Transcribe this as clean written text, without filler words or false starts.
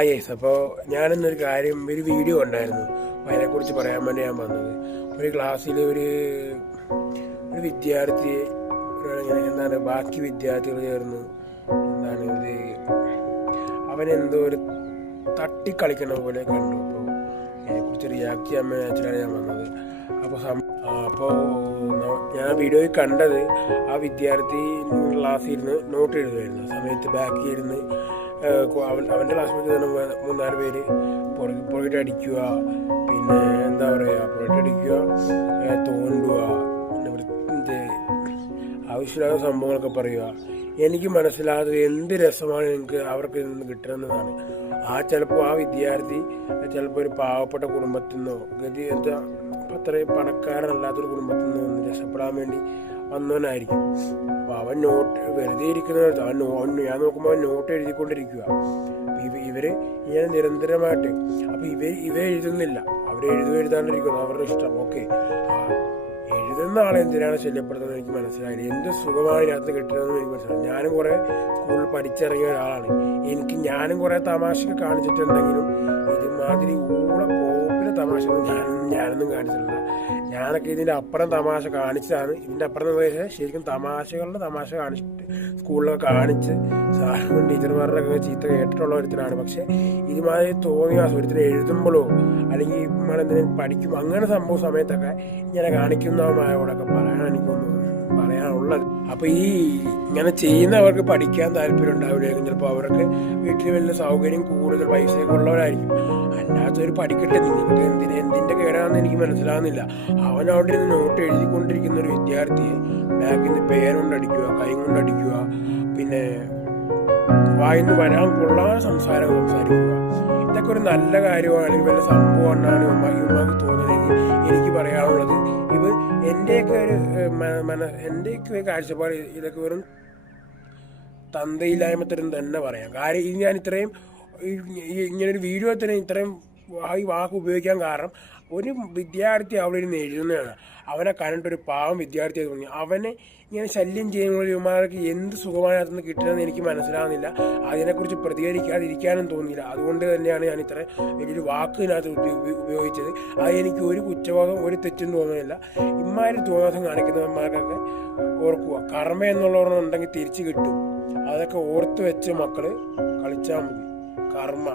Yes. അപ്പോൾ ഞാനിന്നൊരു കാര്യം, ഒരു വീഡിയോ ഉണ്ടായിരുന്നു, അപ്പോൾ അതിനെക്കുറിച്ച് പറയാൻ വേണ്ടി ഞാൻ വന്നത്. ഒരു ക്ലാസ്സിൽ ഒരു വിദ്യാർത്ഥി ബാക്കി വിദ്യാർത്ഥികൾ ചേർന്ന് ഇത് അവനെന്തോ ഒരു തട്ടിക്കളിക്കണ പോലെ കണ്ടു. അപ്പോൾ അതിനെക്കുറിച്ച് റിയാക്ട് ചെയ്യാൻ വെച്ചിട്ടാണ് ഞാൻ വന്നത്. അപ്പോൾ ഞാൻ വീഡിയോയിൽ കണ്ടത്, ആ വിദ്യാർത്ഥി ക്ലാസ്സിൽ ഇരുന്ന് നോട്ട് എഴുതുമായിരുന്നു. ആ സമയത്ത് ബാക്കിൽ ഇരുന്ന് അവൻ്റെ ക്ലാസ്സിൽ തന്നെ 3-4 പേര് പുറകിട്ട് അടിക്കുക, പിന്നെ എന്താ പറയുക, പുറകിട്ട് അടിക്കുക, തോണ്ടുക, പിന്നെ ആവശ്യമില്ലാത്ത സംഭവങ്ങളൊക്കെ പറയുക. എനിക്ക് മനസ്സിലാകാതെ എന്ത് രസമാണ് എനിക്ക് അവർക്ക് നിന്ന് കിട്ടുന്നതാണ്. ചിലപ്പോൾ ആ വിദ്യാർത്ഥി ചിലപ്പോൾ ഒരു പാവപ്പെട്ട കുടുംബത്തിൽ നിന്നോ അത്രയും പണക്കാരനല്ലാത്തൊരു കുടുംബത്തിൽ നിന്ന് ഒന്ന് രക്ഷപ്പെടാൻ വേണ്ടി വന്നവനായിരിക്കും. അപ്പോൾ അവൻ വെറുതെ ഇരിക്കുന്നത്, ഞാൻ നോക്കുമ്പോൾ അവൻ നോട്ട് എഴുതിക്കൊണ്ടിരിക്കുക. ഇവര് ഇങ്ങനെ നിരന്തരമായിട്ട്, അപ്പോൾ ഇവർ എഴുതുന്നില്ല, എഴുതാണ്ടിരിക്കുന്നു, അവരുടെ ഇഷ്ടം. ഓക്കെ, എഴുതുന്ന ആളെ എന്തിനാണ് ശല്യപ്പെടുത്തുന്നത് എനിക്ക് മനസ്സിലായില്ല. എന്ത് സുഖമാണ് ഇതിനകത്ത് കിട്ടുന്നതെന്ന് എനിക്ക് മനസ്സിലായി. ഞാനും കുറെ സ്കൂളിൽ പഠിച്ചിറങ്ങിയ ഒരാളാണ്. ഞാനും കുറെ തമാശയൊക്കെ കാണിച്ചിട്ടുണ്ടെങ്കിലും ഇതുമാതിരി കോപ്പിലെ തമാശകൾ ഞാനൊന്നും കാണിച്ചിട്ടില്ല. ഞാനൊക്കെ ഇതിൻ്റെ അപ്പുറം തമാശ കാണിച്ചതാണ്. ഇതിൻ്റെ അപ്പുറം ശരിക്കും തമാശ കാണിച്ചിട്ട് സ്കൂളിലൊക്കെ കാണിച്ച് സാറും ടീച്ചർമാരുടെ ഒക്കെ ചീത്ത കേട്ടിട്ടുള്ള ഒരുത്തനാണ്. പക്ഷെ ഇതുമാതിരി തോന്നിയ ഒരുത്തിന് എഴുതുമ്പോഴോ അല്ലെങ്കിൽ നമ്മളെന്തെങ്കിലും പഠിക്കുമ്പോൾ അങ്ങനെ സംഭവ സമയത്തൊക്കെ ഇങ്ങനെ കാണിക്കുന്നവന്മാരോടൊക്കെ പറയാനുള്ളത്. അപ്പോൾ ഇങ്ങനെ ചെയ്യുന്നവർക്ക് പഠിക്കാൻ താല്പര്യം ഉണ്ടാവില്ലായിരിക്കും. ചിലപ്പോൾ അവർക്ക് വീട്ടിൽ വലിയ സൗകര്യം, കൂടുതൽ പൈസയൊക്കെ ഉള്ളവരായിരിക്കും. അല്ലാത്തൊരു പഠിക്കട്ടെ, നിങ്ങൾക്ക് എന്തിൻ്റെ കേടാണെന്ന് എനിക്ക് മനസ്സിലാകുന്നില്ല. അവനവിടെ നിന്ന് നോട്ട് എഴുതിക്കൊണ്ടിരിക്കുന്ന ഒരു വിദ്യാർത്ഥിയെ ബാക്കിൽ നിന്ന് പേരുകൊണ്ടടിക്കുക, കൈ കൊണ്ടടിക്കുക, പിന്നെ വായിന്ന് വരാൻ കൊള്ളാൻ സംസാരിക്കുക. ഇതൊക്കെ ഒരു നല്ല കാര്യമാണ്, അല്ലെങ്കിൽ വല്ല സംഭവമാണ് ഇവർക്ക് തോന്നുന്നതെങ്കിൽ എനിക്ക് പറയാനുള്ളത്, എൻ്റെയൊക്കെ ഒരു കാഴ്ചപ്പാട് ഇതൊക്കെ വെറും തന്തയില്ലായ്മത്തരം തന്നെ പറയാം. കാര്യം ഇത് ഞാൻ ഇത്രയും ഇങ്ങനൊരു വീഡിയോ തന്നെ ഇത്രയും ഈ വാക്ക് ഉപയോഗിക്കാൻ കാരണം, ഒരു വിദ്യാർത്ഥി അവിടെ ഇരുന്ന് എഴുതുന്നതാണ്. അവനെ കണ്ടിട്ടൊരു പാവം വിദ്യാർത്ഥി തോന്നി. അവനെ ഇങ്ങനെ ശല്യം ചെയ്യുമ്പോൾ ഇവന്മാർക്ക് എന്ത് സുഖമാണ് അതിന് കിട്ടുന്നതെന്ന് എനിക്ക് മനസ്സിലാകുന്നില്ല. അതിനെക്കുറിച്ച് പ്രതികരിക്കാതിരിക്കാനും തോന്നിയില്ല. അതുകൊണ്ട് തന്നെയാണ് ഞാൻ ഇത്ര വലിയൊരു വാക്കിനകത്ത് ഉപയോഗിച്ചത്. അത് എനിക്ക് ഒരു കുറ്റബോധം, ഒരു തെറ്റും തോന്നുന്നില്ല. ഇമ്മാതിരി തോന്നാസം കാണിക്കുന്നവന്മാർക്കൊക്കെ ഓർക്കുക, കർമ്മ എന്നുള്ളവരുണ്ടെങ്കിൽ തിരിച്ചു കിട്ടും. അതൊക്കെ ഓർത്ത് വെച്ച് മക്കള് കളിച്ചാൽ മതി. കർമ്മ